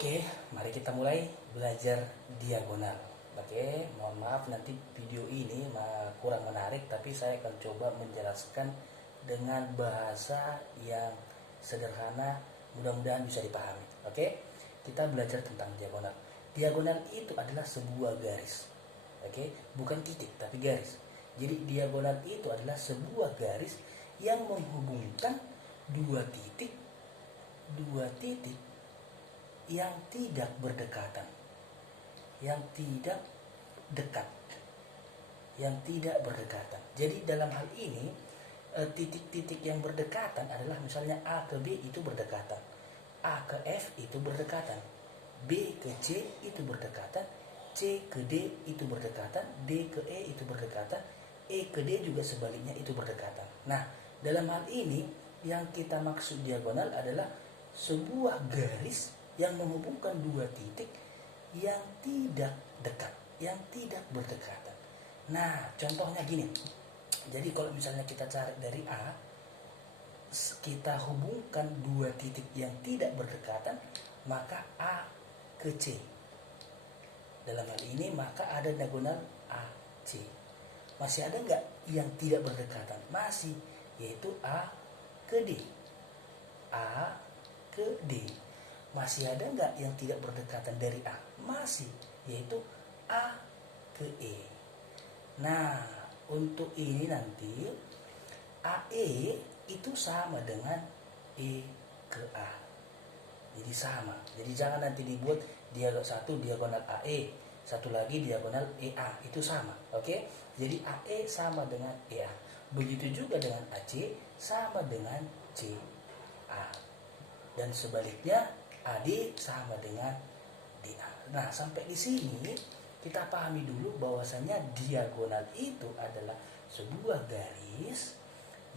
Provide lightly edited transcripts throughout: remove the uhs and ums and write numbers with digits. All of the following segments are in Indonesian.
Oke, mari kita mulai belajar diagonal. Oke, mohon maaf nanti video ini kurang menarik, tapi saya akan coba menjelaskan dengan bahasa yang sederhana, mudah-mudahan bisa dipahami. Oke, kita belajar tentang diagonal. Diagonal itu adalah sebuah garis. Oke, bukan titik tapi garis. Jadi diagonal itu adalah sebuah garis yang menghubungkan dua titik yang tidak berdekatan, yang tidak dekat, yang tidak berdekatan. Jadi dalam hal ini titik-titik yang berdekatan adalah misalnya A ke B itu berdekatan, A ke F itu berdekatan, B ke C itu berdekatan, C ke D itu berdekatan, D ke E itu berdekatan, E ke D juga sebaliknya itu berdekatan. Nah, dalam hal ini yang kita maksud diagonal adalah sebuah garis yang menghubungkan dua titik yang tidak dekat, yang tidak berdekatan. Nah, contohnya gini. Jadi kalau misalnya kita cari dari A, kita hubungkan dua titik yang tidak berdekatan, maka A ke C. Dalam hal ini maka ada diagonal AC. Masih ada nggak yang tidak berdekatan? Masih, yaitu A ke D. A ke D. Masih ada nggak yang tidak berdekatan dari A? Masih, yaitu A ke E. Nah, untuk ini nanti AE itu sama dengan E ke A. Jadi sama. Jadi jangan nanti dibuat diagonal AE, satu lagi diagonal EA, itu sama. Oke? Jadi AE sama dengan EA. Begitu juga dengan AC sama dengan CA. Dan sebaliknya AD sama dengan DA. Nah, sampai di sini kita pahami dulu bahwasanya diagonal itu adalah sebuah garis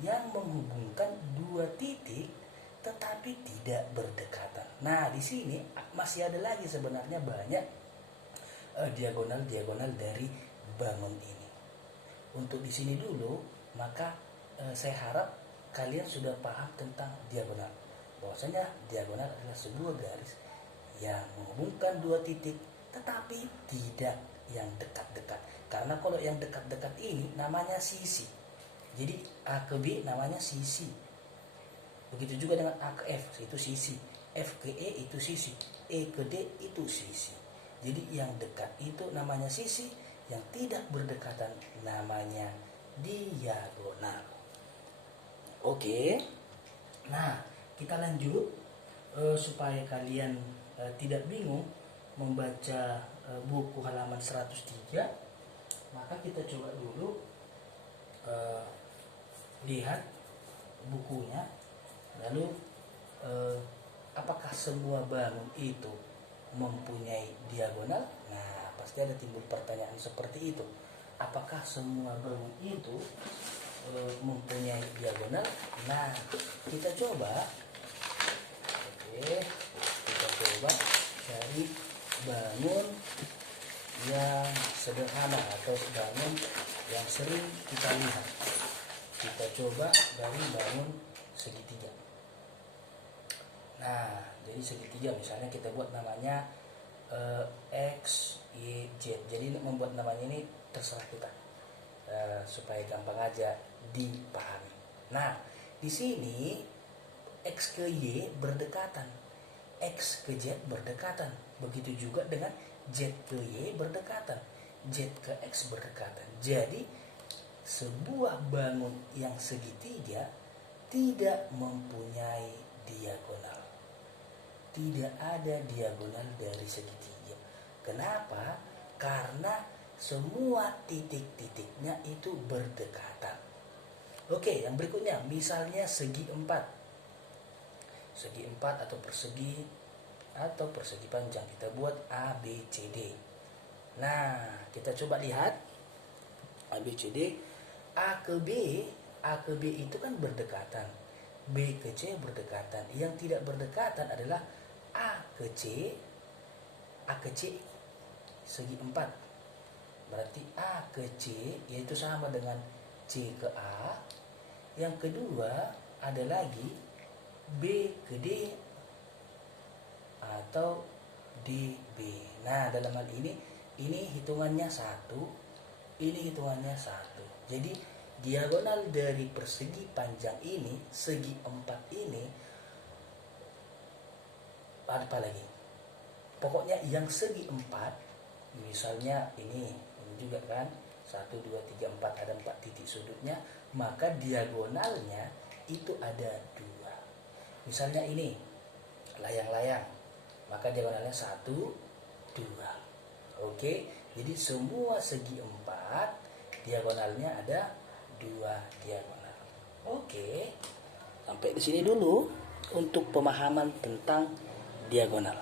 yang menghubungkan dua titik tetapi tidak berdekatan. Nah, di sini masih ada lagi sebenarnya banyak diagonal-diagonal dari bangun ini. Untuk di sini dulu, maka saya harap kalian sudah paham tentang diagonal. Bahwasanya diagonal adalah sebuah garis yang menghubungkan dua titik tetapi tidak yang dekat-dekat. Karena kalau yang dekat-dekat ini namanya sisi. Jadi A ke B namanya sisi. Begitu juga dengan A ke F itu sisi, F ke E itu sisi, E ke D itu sisi. Jadi yang dekat itu namanya sisi, yang tidak berdekatan namanya diagonal. Oke. Nah, kita lanjut supaya kalian tidak bingung membaca buku halaman 103. Maka kita coba dulu lihat bukunya. Lalu apakah semua bangun itu mempunyai diagonal? Nah, pasti ada timbul pertanyaan seperti itu. Apakah semua bangun itu mempunyai diagonal? Nah, kita coba. Oke, kita coba cari bangun yang sederhana atau bangun yang sering kita lihat. Kita coba dari bangun segitiga. Nah, jadi segitiga misalnya kita buat namanya X, Y, Z. Jadi membuat namanya ini terserah kita supaya gampang aja dipahami. Nah, di sini X ke Y berdekatan, X ke Z berdekatan. Begitu juga dengan Z ke Y berdekatan, Z ke X berdekatan. Jadi sebuah bangun yang segitiga tidak mempunyai diagonal. Tidak ada diagonal dari segitiga. Kenapa? Karena semua titik-titiknya itu berdekatan. Oke, yang berikutnya misalnya segi 4. Segi 4 atau persegi panjang. Kita buat A, B, C, D. Nah, kita coba lihat A, B, C, D. A ke B itu kan berdekatan. B ke C berdekatan. Yang tidak berdekatan adalah A ke C segi 4. Berarti A ke C yaitu sama dengan C ke A. Yang kedua ada lagi B ke D atau DB. Nah, dalam hal ini hitungannya 1, ini hitungannya 1. Jadi diagonal dari persegi panjang ini, segi 4 ini, apa lagi? Pokoknya yang segi 4, misalnya ini juga kan, 1, 2, 3, 4, ada 4 titik sudutnya, maka diagonalnya itu ada 2. Misalnya ini layang-layang, maka diagonalnya 1, 2. Oke, jadi semua segi 4 diagonalnya ada 2 diagonal. Oke, sampai di sini dulu untuk pemahaman tentang diagonal.